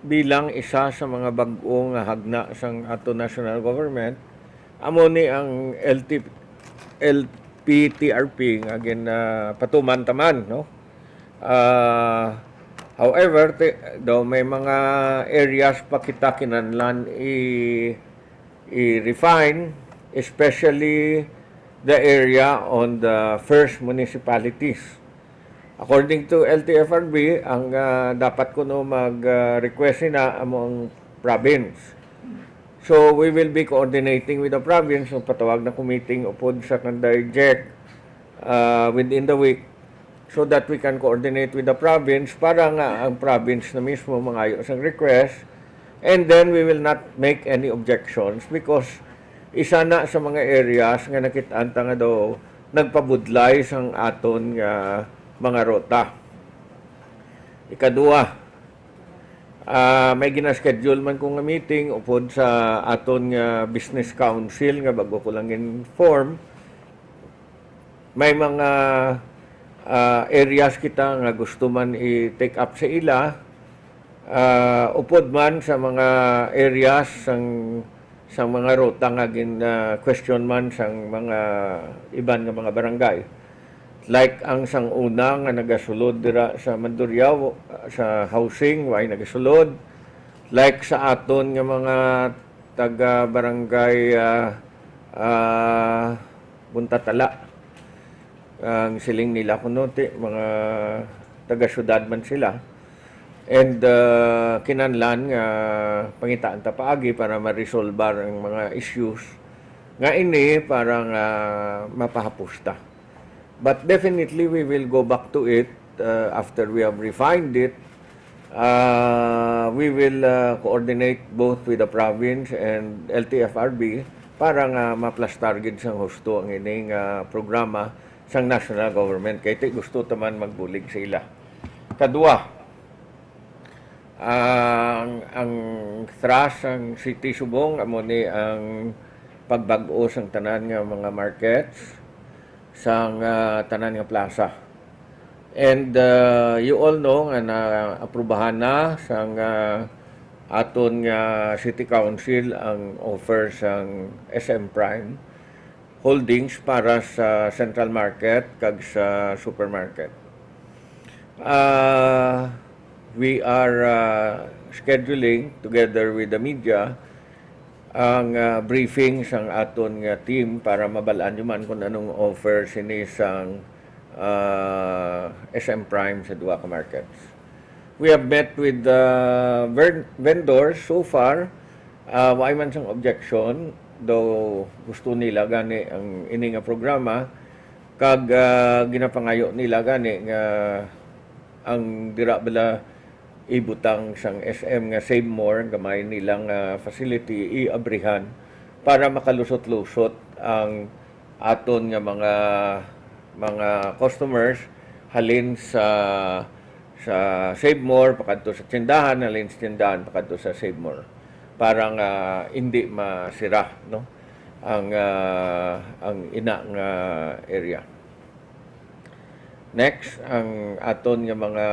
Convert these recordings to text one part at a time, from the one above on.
Bilang isa sa mga bag-ong hagna sang ato national government, amo ni ang LPTRP nga patuman taman, no? Ah, However, daw may mga areas pa kita kinahanglan i-refine, especially the area on the first municipalities. According to LTFRB, ang dapat ko no mag-request na among province. So we will be coordinating with the province ng patawag na meeting upod sa Kanday JEC within the week so that we can coordinate with the province para nga ang province na mismo mangayo sa request, and then we will not make any objections because isa na sa mga areas nga nakitaan nga daw nagpabudlay sang aton nga mga rota. Ikadua, may gina-schedule man kong meeting upod sa aton nga business council nga bago ko lang inform. May mga areas kita nga gusto man i-take up sa ila. Upod man sa mga areas sa mga rota nga question man sang mga iban nga mga barangay. Like ang sang una nga nagasulod dira sa Mandurriao sa housing, way nagasulod. Like sa aton nga mga taga barangay Buntatala. Ang siling nila kunuti, mga taga syudad man sila. And kinahanglan nga pangitaan ta paagi para ma-resolve ang mga issues nga ini para nga mapahapos ta. But definitely, we will go back to it after we have refined it. We will coordinate both with the province and LTFRB para nga ma-plus target sang husto ang ining programa sang national government. Kaya gusto taman magbulig sa ila. Kadua, ang thrust ang City Subong amo ni ang pagbag-o sang tanan nga mga markets sang tanan nga plaza. And you all know nga na-aprubahan na sang aton nga City Council ang offer sang SM Prime Holdings para sa Central Market kag sa supermarket. We are scheduling together with the media ang briefing sang aton nga team para mabalaan man kung anong offer sinisang SM Prime sa duha ka markets. We have met with the vendors so far. Wala man sang objection, though gusto nila gani ang ini nga programa kag ginapangayo nila gani nga ang dira bala ibutang sang SM nga Save More, gamay nilang facility iabrihan para makalusot-lusot ang aton nga mga customers halin sa Save More pakadto sa tindahan, halin sa tindahan pakadto sa Save More para nga hindi masira no ang ina nga area. Next, ang aton nga mga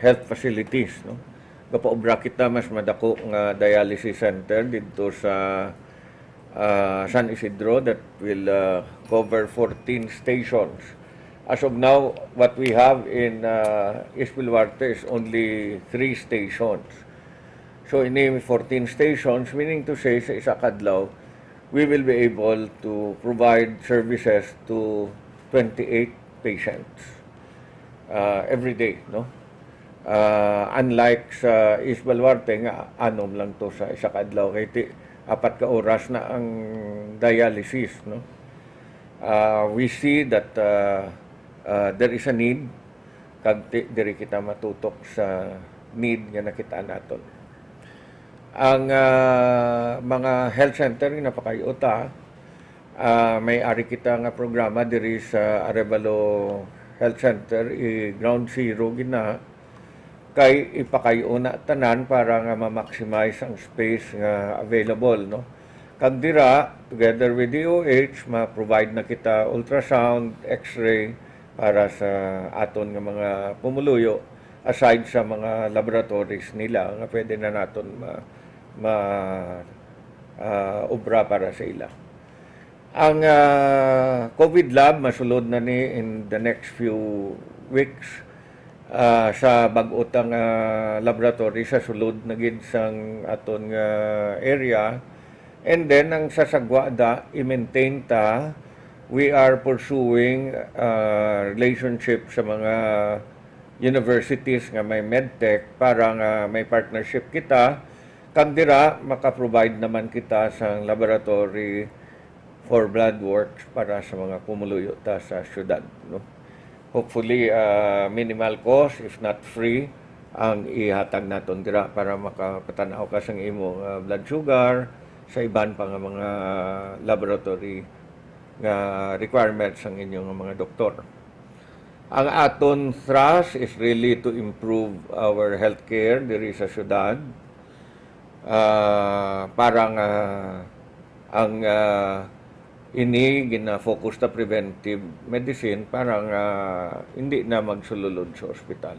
health facilities, no? Gapaobra kita mas madako nga dialysis center dito sa San Isidro that will cover 14 stations. As of now, what we have in East Buluarte is only 3 stations. So ini 14 stations, meaning to say sa isa kadlaw, we will be able to provide services to 28 patients. Every day, no? Unlike sa East Baluarte nga anom lang to sa isa ka adlaw kay 4 ka oras na ang dialysis, no? We see that there is a need kag diri kita matutok sa need nga nakita naton. Ang mga health center nga napakayota, may ari kita nga programa diri sa Arevalo Health Center, ground zero gina kay ipakayo na tanan para nga ma-maximize ang space nga available, no? Kag dira together with DOH ma-provide na kita ultrasound, X-ray para sa aton nga mga pumuluyo aside sa mga laboratories nila nga pwede na naton obra para sa ila. Ang COVID lab masulod na ni in the next few weeks sa bag-otang laboratory sa sulod na gid sang aton area. And then ang sasagwa da i-maintain ta, we are pursuing relationship sa mga universities nga may medtech para nga may partnership kita kag dira maka-provide naman kita sa laboratory for blood works para sa mga pumuluyo ta sa syudad, no? Hopefully minimal cost if not free ang ihatag naton dira para makapatanaw ka sang imong blood sugar sa iban pa nga mga laboratory nga requirements ang inyong mga doktor. Ang aton thrust is really to improve our healthcare diri sa syudad. Parang ang ini gina-focus ta preventive medicine parang hindi na magsululod sa ospital.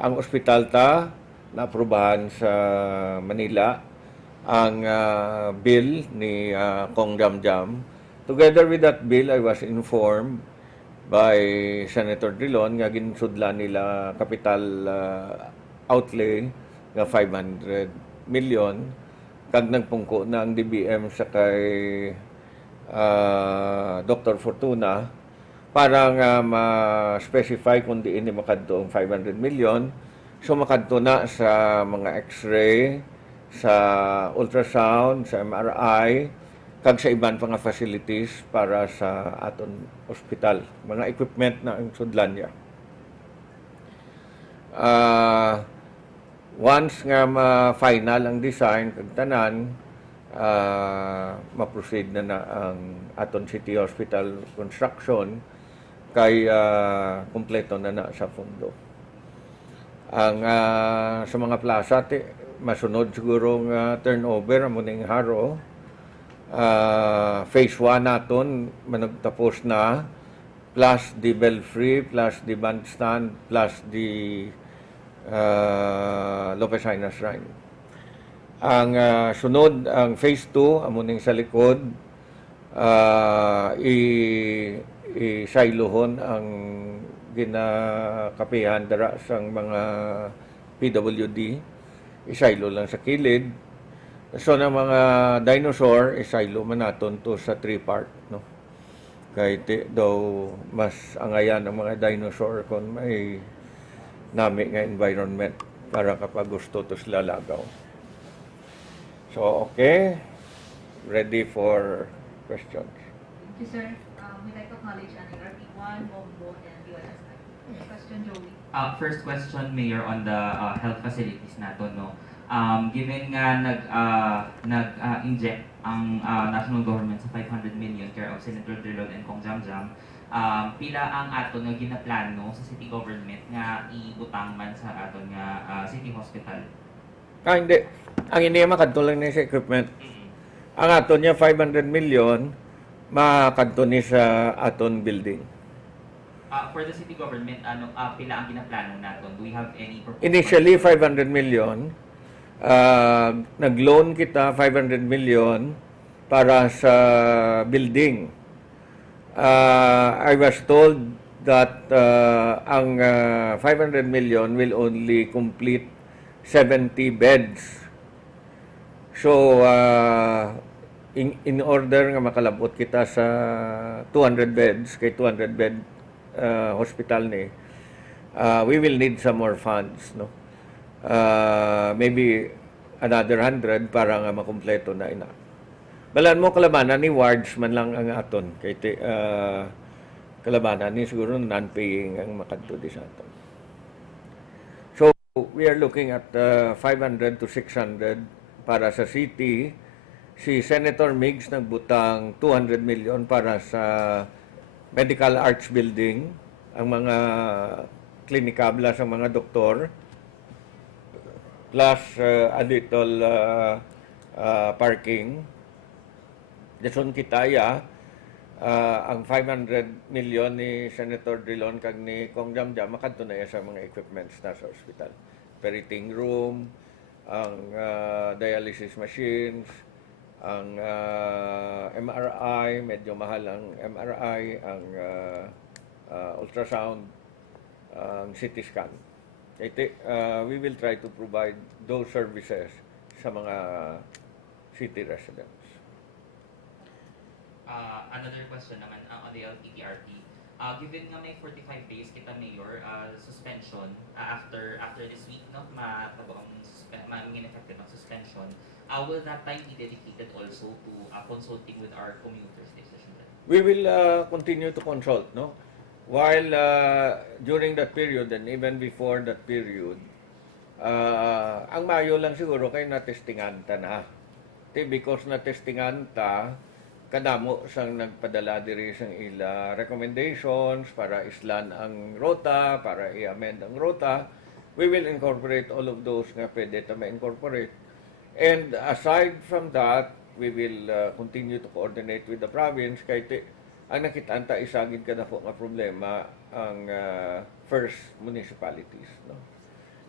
Ang ospital ta naaprubahan sa Manila ang bill ni Kong Jamjam. Together with that bill, I was informed by Senator Drilon nga ginsudlan nila capital outlay nga 500 million kag nagpungko na ang DBM sa kay Dr. Fortuna para nga ma-specify kung diin ni makadto ang 500 million. So makadto na sa mga X-ray, sa ultrasound, sa MRI, kag sa iban pa nga facilities para sa aton ospital. Mga equipment na ang sudlan niya. Once nga ma-final ang design kag tanan, ma-proceed na ang aton City Hospital construction kay kumpleto na sa fundo. Ang sa mga plaza masunod siguro nga turnover amo ning haro. Phase 1 naton managtapos na plus the belfry plus the bandstand plus the Lopez Haina Shrine. Ang sunod, ang phase 2, amuning sa likod, isaylohon ang ginakapihan dara sang mga PWD, isaylo lang sa kilid. So na mga dinosaur, isaylo man naton to sa 3-part, no? Kahit daw mas angayan ang mga dinosaur kung may nami nga environment para kapag gusto to sila lagaw. So, okay. Ready for questions. Thank you, sir. We'd like to acknowledge RP1, Bombo, and USSI. Question, Joey. First question, Mayor, on the health facilities nato, no? Given nga nag-inject ang national government sa 500 million care of Senator Drilon and Kong Jamjam, pila ang ato nga ginaplano sa city government nga ibutang man sa aton nga city hospital? Hindi. Ang hindi makadto lang ni sa equipment. Ang aton niya 500 million makadto ni sa aton building. For the city government, pila ang ginaplano naton? Do we have any proposal? Initially 500 million. Nag-loan kita 500 million para sa building. I was told that ang 500 million will only complete 70 beds. So, in order nga makalabot kita sa 200 beds, kay 200 bed hospital ni, we will need some more funds, no? Maybe another 100 para nga makumpleto na ina. Balan mo kalabanan ni wards man lang ang aton. Kay kalabanan ni siguro non-paying ang makadto di sa aton. So, we are looking at 500 to 600 para sa city. Si Senator Migs nagbutang 200 million para sa Medical Arts Building, ang mga klinikabla sa mga doktor, plus a little parking. Dason Kitaya, ang 500 million ni Senator Drilon kag ni Kong Jamjam makadto na sa mga equipments na sa ospital. Operating room, ang dialysis machines, ang MRI, medyo mahal ang MRI, ang ultrasound, ang CT scan. We will try to provide those services sa mga city residents. Another question naman on the LTTRP. Given nga may 45 days kita mayor suspension after this week no maging effective ng suspension, will that time be dedicated also to consulting with our commuters decision? We will continue to consult, no? While during that period and even before that period, ang mayo lang siguro kay natestingan ta na. Because natestingan ta, kadamo sang nagpadala diri sang ila recommendations para islan ang rota, para i-amend ang rota. We will incorporate all of those nga pwede ta ma-incorporate. And aside from that, we will continue to coordinate with the province kay ang nakitaan ta isagid kada po nga problema ang first municipalities, no.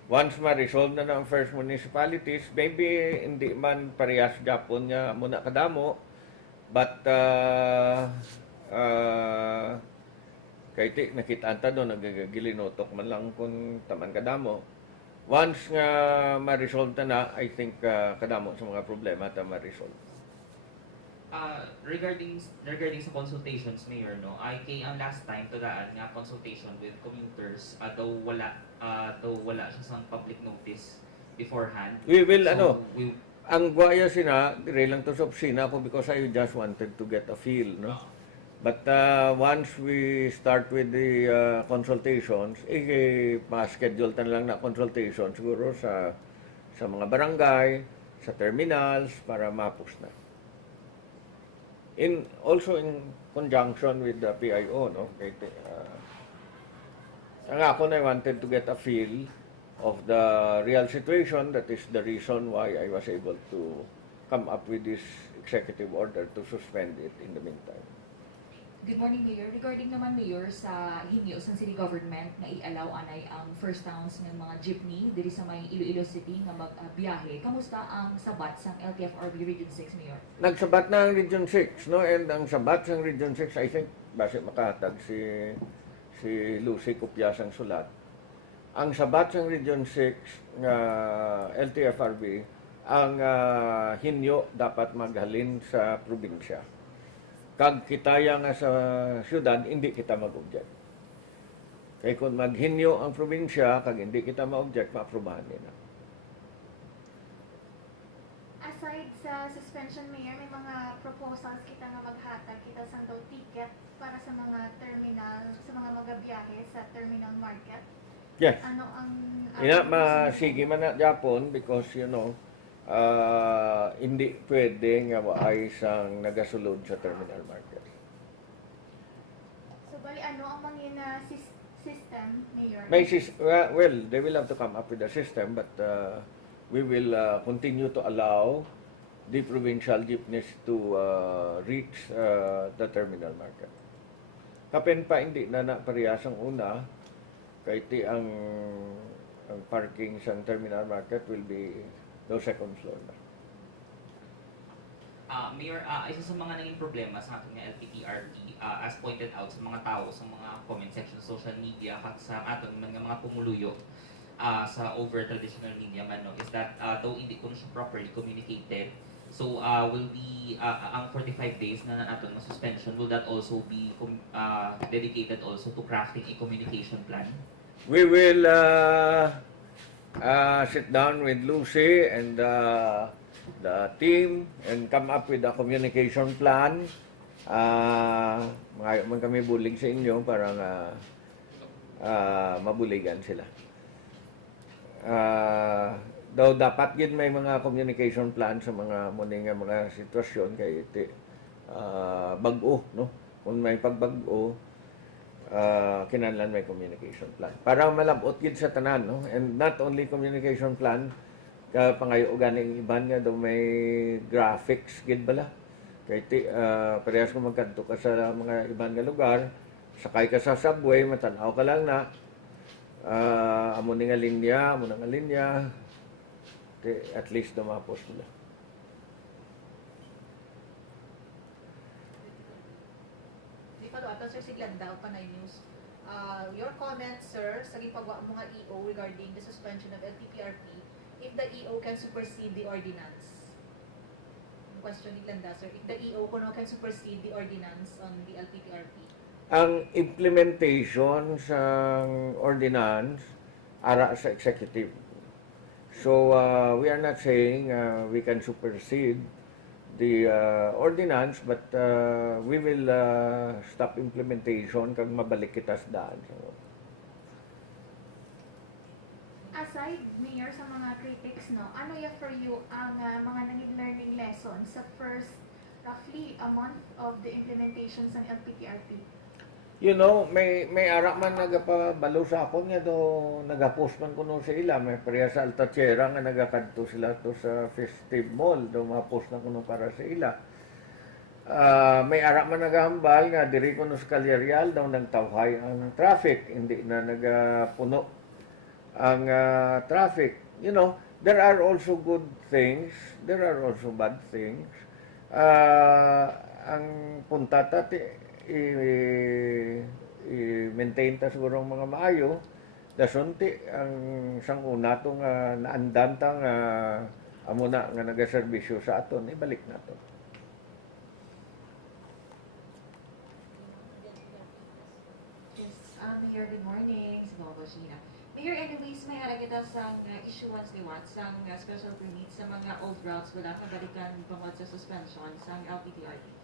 Once ma-resolve na ang first municipalities, maybe hindi man parehas gapon nga muna kadamo, but kay nakitaan ta doon nagagilinotok man lang kung taman kadamo. Once nga ma-resolve na, I think kadamo sa mga problema ta ma-resolve. Regarding sa consultations, Mayor, no, ay kay ang last time to daan nga consultation with commuters, daw wala siya sa public notice beforehand. We will we, ang guaya sina, dire lang to sa opisina ko because I just wanted to get a feel, no. But once we start with the consultations, ma-schedule tan lang na consultation siguro sa mga barangay, sa terminals para mapus na. Also in conjunction with the PIO, no? Ang ako na I wanted to get a feel of the real situation. That is the reason why I was able to come up with this executive order to suspend it in the meantime. Good morning, Mayor. Regarding naman, Mayor, sa hinyo sa city government na i-allow anay ang first towns ng mga jeepney diri sa may Iloilo City nga magbiyahe, kamusta ang sabat sa LTFRB Region 6, Mayor? Nagsabat na ang Region 6, no? And ang sabat sa Region 6, I think, base makahatag si Lucy Kupyas ang sulat. Ang sabat sa Region 6 nga LTFRB, ang hinyo dapat maghalin sa probinsya. Kag kitaya nga sa syudad, hindi kita mag-object. Kaya kung maghinyo ang probinsya, kag hindi kita ma-object, ma-aprobahan nila. Aside sa suspension, Mayor, may mga proposals kita nga maghatag kita sa daw ticket para sa mga terminal, sa mga magabiyahe sa terminal market. Yes. Ano ang... Masige man na Japon because, hindi pwede nga maay sang nagasulod sa terminal market. So, bali, ano ang mga system, Mayor? Well, they will have to come up with a system, but we will continue to allow the provincial jeepneys to reach the terminal market. Kapen pa hindi na parehas ang una, kahit ang parking sa terminal market will be no second floor na. Mayor, isa sa mga naging problema sa ating LTTRT, as pointed out sa mga tao, sa mga comment section sa social media, at sa ating mga pumuluyo sa over traditional media man, no, is that though hindi ko na siya properly communicated, so will be, ang 45 days na natin na suspension, will that also be dedicated also to crafting a communication plan? We will sit down with Lucy and the team and come up with a communication plan. Ngayon kami bulig sa inyo para mabuligan sila. Daw dapat gid may mga communication plan sa mga muning mga sitwasyon kay bag-o, no? Kung may pagbag-o, kinahanglan may communication plan para malabot gid sa tanan, no? And not only communication plan, pangayo ganing iban nga daw may graphics gid bala Parehas kung magkanto ka sa mga ibang nga lugar, sakay ka sa subway, matanaw ka lang na, amo ni nga linya, amo na nga linya, at least dumapos nila. Di pa doon, Sir Siglandaw, Panay News. Your comments, sir, sa gipagawa mo nga EO regarding the suspension of LTPRP, if the EO can supersede the ordinance. Yung question ni Glenda, sir, if the EO can supersede the ordinance on the LTPRP. Ang implementation sa ordinance ara sa executive. So we are not saying we can supersede the ordinance, but we will stop implementation kag mabalik kita sa daan. So, Aside, Mayor, sa mga critics, no, ano ya for you ang mga naging learning lessons sa first roughly a month of the implementation sa LPTRP? you know, may ara man nagapabalo sa akon nga do nagapost man kuno sa ila, may pareha sa Altatierra nga nagakadto sila to sa Festive Mall, do mapost na kuno para sa ila. May ara man nagahambal nga diri kuno sa Calyarial daw nagtawhay ang traffic, hindi na nagapuno ang traffic. You know, there are also good things, there are also bad things. Ang punta tati i-maintain ta siguro ang mga maayo, dasunti ang sang una to nga naandanta nga amo na nga nagaserbisyo sa aton, ibalik nato. Yes, Mayor, good morning. Si Bobo Sheena. Mayor, anyways, may ara kita sa issuance liwat sa special permit sa mga old routes wala kabalikan pangod sa suspension sa LPTRP.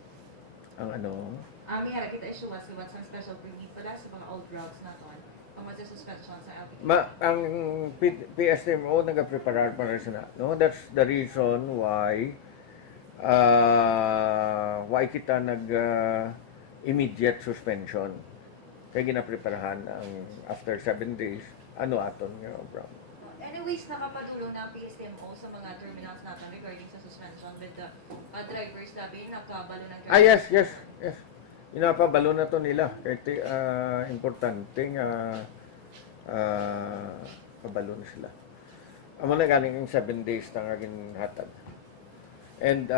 Ang ano? May ara kita issuance liwat sa special permit pala sa mga old routes naton pangod sa suspension sa LPTRP. Ang PSMO nagapreparar para sa na. No, that's the reason why kita nag immediate suspension. Kaya ginapreparahan ang after 7 days, ano aton nga program. Anyways, nakapadulo na ang PSMO sa mga terminals natin regarding sa suspension with the drivers labi nakabalo ng Yes. Inapabalo na to nila. Kaya importante nga kabalo na sila. Amo na galing yung 7 days na nga ginhatag. And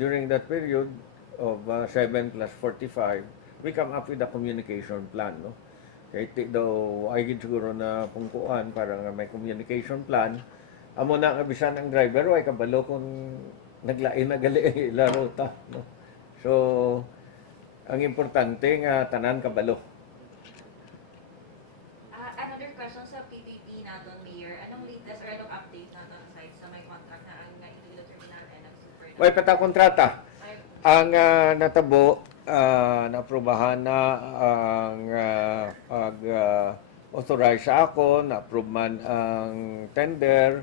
during that period of 7 plus 45, we come up with a communication plan, no? Kaya daw ay gid siguro na pungkuan para nga may communication plan. Amo na nga bisan ang driver ay kabalo kung naglain na gali ila ruta, no? So ang importante nga tanan kabalo. Another question sa PPP naton, Mayor. Anong latest or anong update naton aside sa may contract na ang Iloilo Terminal and ang Super? Way pata kontrata. Ang natabo naaprubahan na ang pag-authorize sa ako, na-approve man ang tender,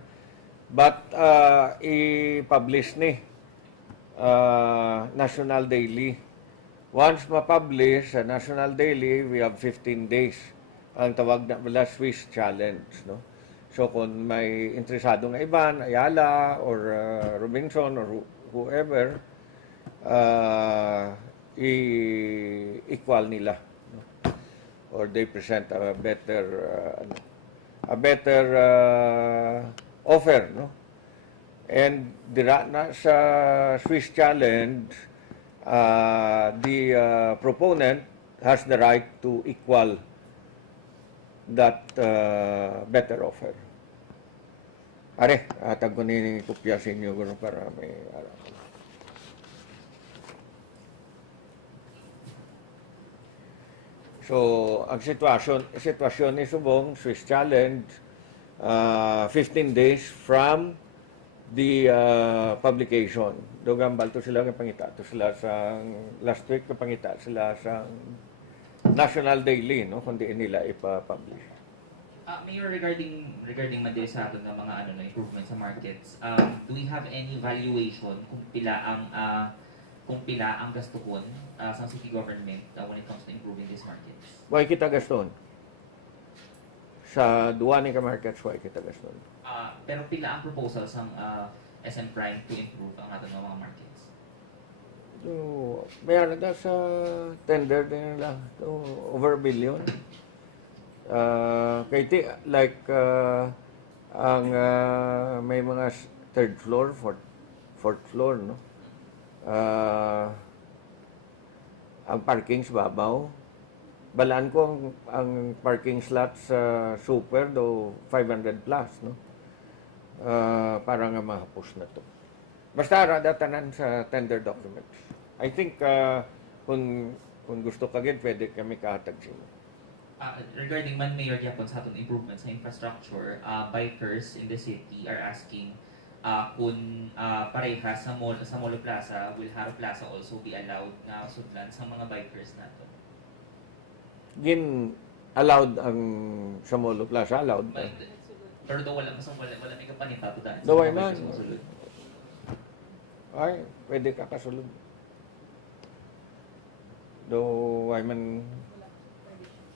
but i-publish ni National Daily. Once ma-publish sa National Daily, we have 15 days. Ang tawag na wala Swiss Challenge, no? So kung may interesado nga iban, Ayala or Robinson or whoever, equal nila, no? Or they present a better offer, no? And dira na sa Swiss Challenge, the proponent has the right to equal that better offer. Are, tag ko ni kopya sa inyo para may alam. So, ang sitwasyon ni Subong, Swiss Challenge, 15 days from the publication. Dogambal to sila kapangita. To sila sa last week kapangita sila sa National Daily, no, kundi nila ipa-publish. Mayor, regarding man din sa atin ng mga improvement sa markets, do we have any valuation kung pila ang gastuhon sa city government when it comes to improving these markets? Why kita gaston? Sa duwa ni ka markets, why kita gaston? Pero pila ang proposal sa SM Prime to improve ang ating mga markets? Mayroon na sa tender din nila. Over billion. Kay ti, like, ang may mga third floor, fourth floor, no? Ang parking sa babaw. Balaan ko ang parking slot sa super do 500 plus, no? Para nga mahapos na to. Basta rada tanan sa tender documents. I think kung gusto ka gid pwede kami kahatag sa inyo. Regarding man Mayor Yapon sa atong improvements sa infrastructure, bikers in the city are asking kung pareha sa Molo Plaza, Wilharo Plaza also be allowed na sudlan sa mga bikers nato. Allowed ang sa Molo Plaza, allowed. Pero daw wala may kapanita to dahil Daw ay mga man. bikers masulod. Ay, pwede ka kasulod. Do ay man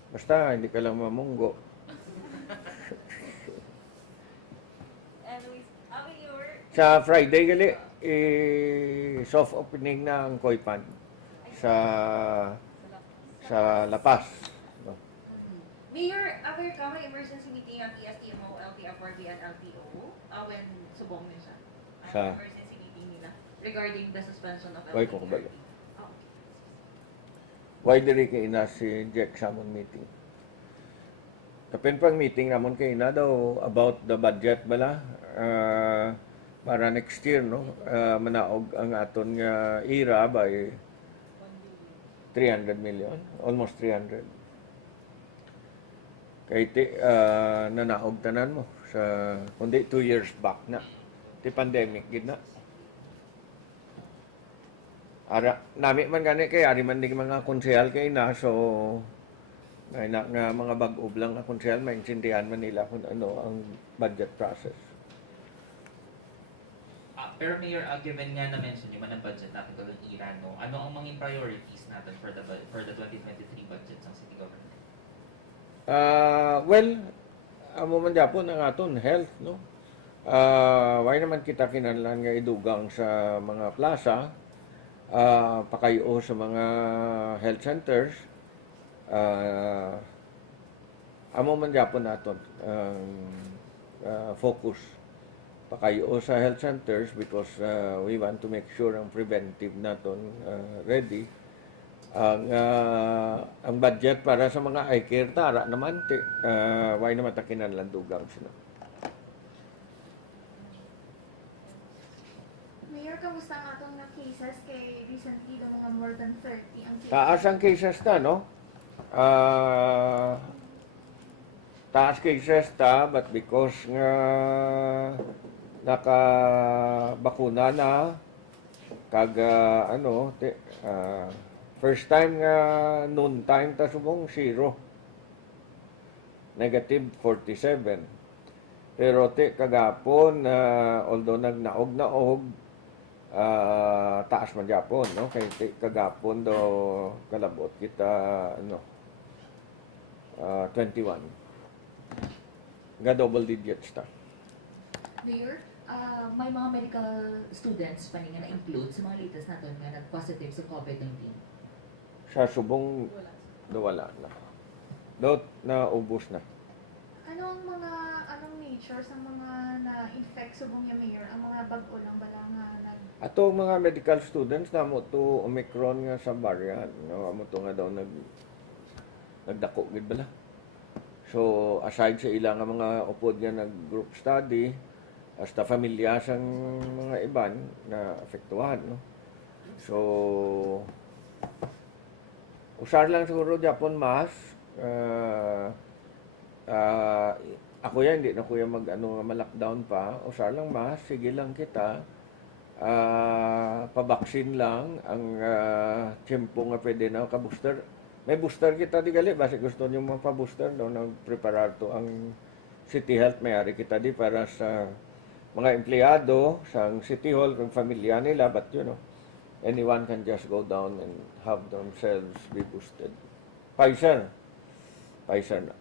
basta hindi ka lang mamunggo. Anyways, Mayor, Sa Friday gali soft opening na ang Koipan sa La Paz. No? Mayor, aware ka may emergency meeting ang ESTMO, LTFRB at LTO when subong niya siya. Sa- Emergency meeting nila regarding the suspension of Why ko LTFRB. kabalo? Why diri kay ina si Jack Salmon meeting? Kapin pang meeting namon kay ina daw about the budget bala para next year, no? Manaog ang aton nga IRA by 300 million, almost 300. Kay ti nanaog tanan mo sa kundi 2 years back na. Ti pandemic gid na. Ara nami man gani kay ari man ding mga konsehal kay na so nga mga bag-o lang nga konsehal maintindihan man nila kung ano ang budget process. Pero Mayor, given nga na-mention niyo man ang budget natin ko ng Iran, no? Ano ang mga priorities natin for the 2023 budget ng city government? Well, amo man Japon ang aton health, no? Why naman kita kinahanglan nga idugang sa mga plaza, pakayo sa mga health centers, amo man Japon naton focus pakayo sa health centers because we want to make sure ang preventive naton ready. Ang budget para sa mga eye care tara naman why naman ta kinahanglan dugang sila. Mayor, kamusta ang atong na cases kay recently daw mga more than 30 ang cases? Taas ang cases ta, no? Taas cases ta, but because nga nakabakuna na, first time nga noon time ta subong 0. Negative 47. Pero kagapon, although nagnaog-naog, taas man Japon, no? Kay kagapon do kalabot kita 21. Nga double digits ta. Mayor, may mga medical students pa nga na-include sa mga latest natin nga nag-positive sa COVID-19. Sa subong wala na. Do naubos na. Anong nature sa mga na-infect subong yung Mayor? Ang mga bag-o lang bala nga Ato mga medical students na mo to Omicron nga sa variant, no? Amo to nga daw nagdako gid bala. So aside sa ilang mga upod nga nag-group study, hasta familia sang mga iban na apektuhan, no? So usar lang siguro Japon mas ako yan, hindi na kuya ma-lockdown pa. Usar lang mas, sige lang kita. Pabaksin lang ang tiyempo nga pwede na ka-booster. May booster kita di gali, basi gusto nyo mapa-booster daw, nag-preparar to ang City Health, may-ari kita di para sa mga empleyado sa City Hall, kung familia nila, but anyone can just go down and have themselves be boosted. Pfizer na.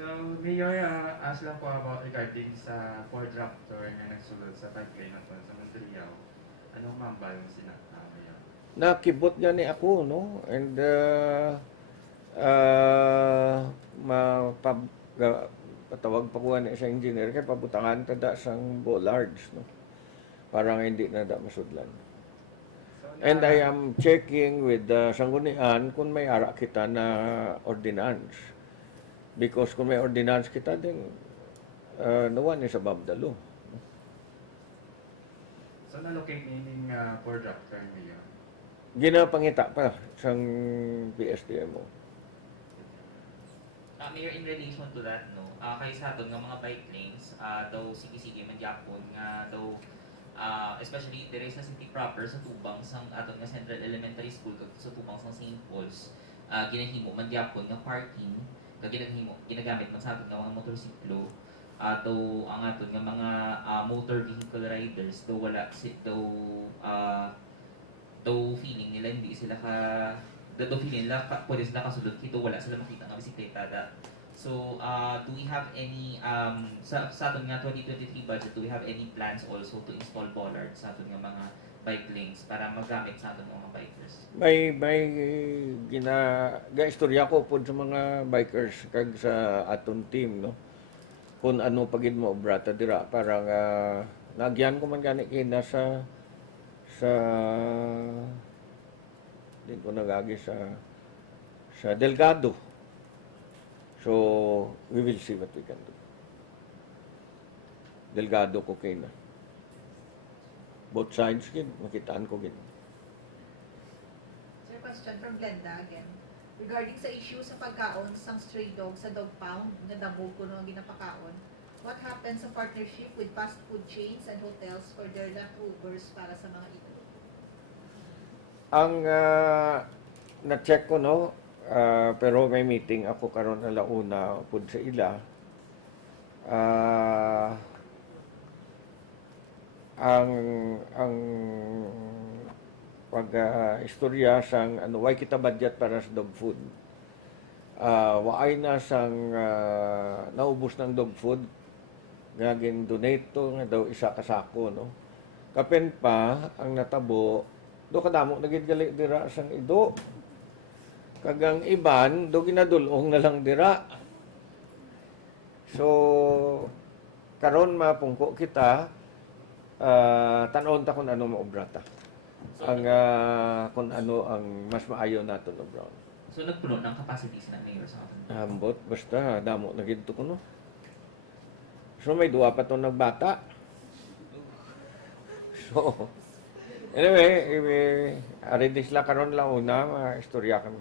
So, Mayor, ask lang po about regarding sa Ford Raptor na nagsulod sa pipeline natin sa Montreal. Anong mamba yung Mayor? Nakibot niya ni ako, no? And patawag pa ko na sa engineer kay pabutangan tada sang bollards, no? Parang hindi na da masudlan. And I am checking with sanggunian kung may ara kita na ordinance. Because kung may ordinance kita, then no one is above the law. So na-locate meaning for doctor, Mayor? Ginapangita pa sang PSDMO. Mayor, in relation to that, no, kay sa aton nga mga bike lanes, daw sige-sige man gyapon nga daw especially dire sa city proper sa tubang sang aton nga Central Elementary School kag sa tubang sang St. Paul's, ginahimo man gyapon nga parking kag ginagamit man sa aton nga mga motorsiklo. Daw ang aton nga mga motor vehicle riders daw wala daw feeling nila hindi sila daw feeling nila pwede sila kasulod kito wala sila makita nga bisikleta da. So do we have any sa aton nga 2023 budget, do we have any plans also to install bollards sa aton nga mga bike lanes para magamit sa aton mga bikers? May istorya ko po sa mga bikers kag sa aton team, no? Kung ano pagid mo obrata dira parang nagyan ko man gani kina sa din ko nagagi sa Delgado. So we will see what we can do. Delgado ko kina. Both sides gid makitaan ko gid. Sir, question from Glenda again. Regarding sa issue sa pagkaon sang stray dog sa dog pound na damo ko no ginapakaon, what happens sa partnership with fast food chains and hotels for their leftovers para sa mga ito? Ang na-check ko, no, pero may meeting ako karon alauna pud sa ila. Ang pag-istorya sang why kita budget para sa dog food. Waay na sang naubos ng dog food nga gin-donate to nga daw isa ka sako, no. Kapen pa ang natabo do kadamo nagid gali dira sang ido. Kagang iban do ginadulong na lang dira. So karon mapungko kita tan-on ta kung ano maobrata. Ang kung ano ang mas maayo nato no Brown. So nagpuno ng capacity sa mayor sa aton. Ambot basta damo na gid to kuno. So may duwa pa to nagbata. So anyway, ari sila karon lang una istorya kami.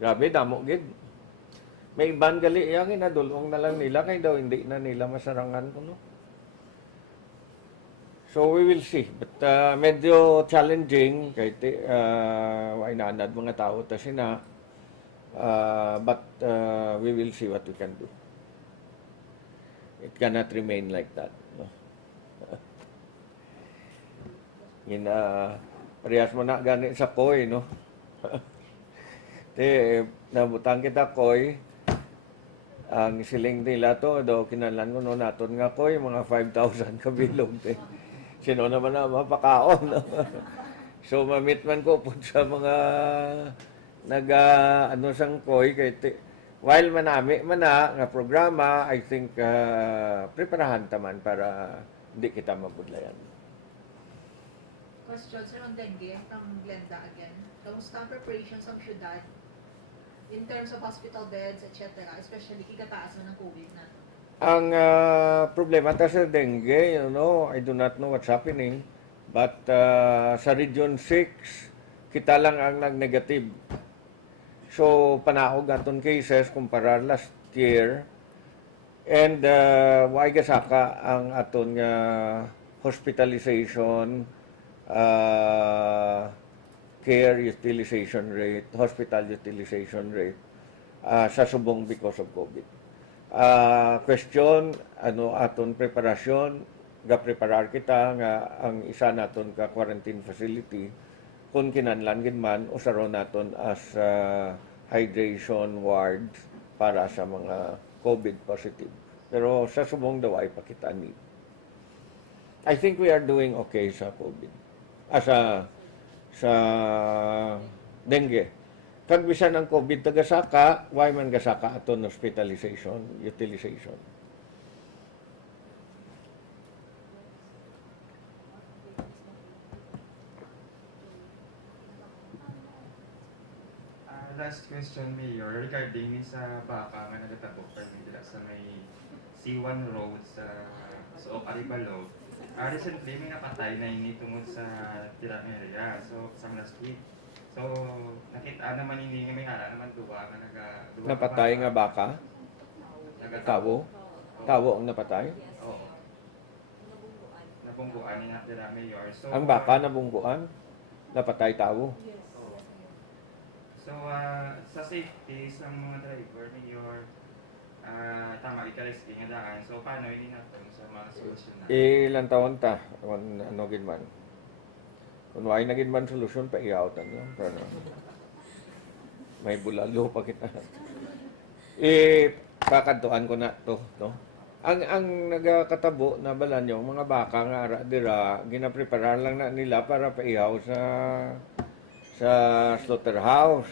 Grabe damo gid. May iban gali iya ginadulong na lang nila kay daw hindi na nila masarangan kuno. So we will see. But medyo challenging kay why nanad mga tao ta sina. But we will see what we can do. It cannot remain like that. No? Parehas mo na gani sa koy, no? Nabutang kita koy. Ang siling nila to, daw kinalan ko no naton nga koy, mga 5,000 kabilog. Sino naman na mapakaon. No? So, mamit man ko po sa mga sang koy. While manami nga programa, I think preparahan taman para hindi kita mabudlayan. Question, Sir, on dengue from Glenda again. Kamusta ang preparations ng syudad in terms of hospital beds, etc., especially kikataas na ng COVID na? Ang problema ta sa dengue, I do not know what's happening. But sa Region 6, kita lang ang nag-negative. So, panahog aton cases kumpara last year. And why gasaka ang aton hospitalization, care utilization rate, hospital utilization rate sa subong because of COVID. Question, aton preparasyon, ga-preparar kita nga ang isa naton ka quarantine facility kung kinahanglan gid man usaron naton as hydration wards para sa mga COVID positive. Pero sa subong daw ay pakita ni. I think we are doing okay sa COVID. Sa dengue. Kag bisan ang COVID tagasaka, why man gasaka aton hospitalization, utilization. Last question, Mayor, regarding ni sa baka nga nagatabok kami dila sa may C1 Road sa Sook Aribalo. Recently, may napatay na ini tungod sa tira area. So, sa last week. So, nakita naman ini nga may ara naman duwa nga duwa Napatay nga baka, tawo. Tawo ang napatay. Oo. Nabungguan ni nga tira, Mayor. So, Ang baka nabungguan, napatay tawo. Oo. So, sa safety sa mga driver, Mayor, tama, ika-risky nga daan. So, paano ini natin sa mga solusyon na? Ilan taon ta? Ano ginman? Kung wala na ginman solusyon, pa-iawtan yun. Pero, may bulalo pa kita. Kakantuan ko na to. No? Ang nagkatabo na balan yung mga baka nga dira, ginapreparan lang na nila para paihaw sa slaughterhouse.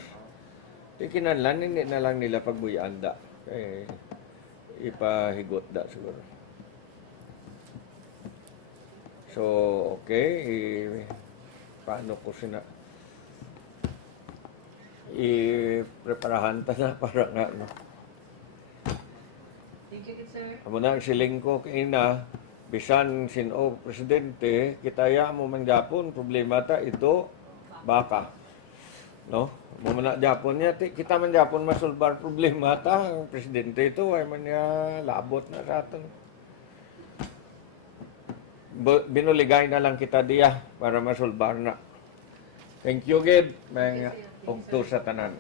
Tikinanlan, hindi na lang nila pagbuyanda. Ipahigot da siguro. So, okay. Paano ko i-preparahan ta na para nga, no? Thank you, good sir. Amo na ang siling ko kaina, bisan sino presidente, kitaya mo man Japon, problema ta ito, baka. No? Mo man na Japon niya, kita man Japon masulbar problema ta, ang presidente ito, ay man niya labot na sa aton. Binuligay na lang kita diya para masulbar na. Thank you, Gid. Mga ugto sa tanan.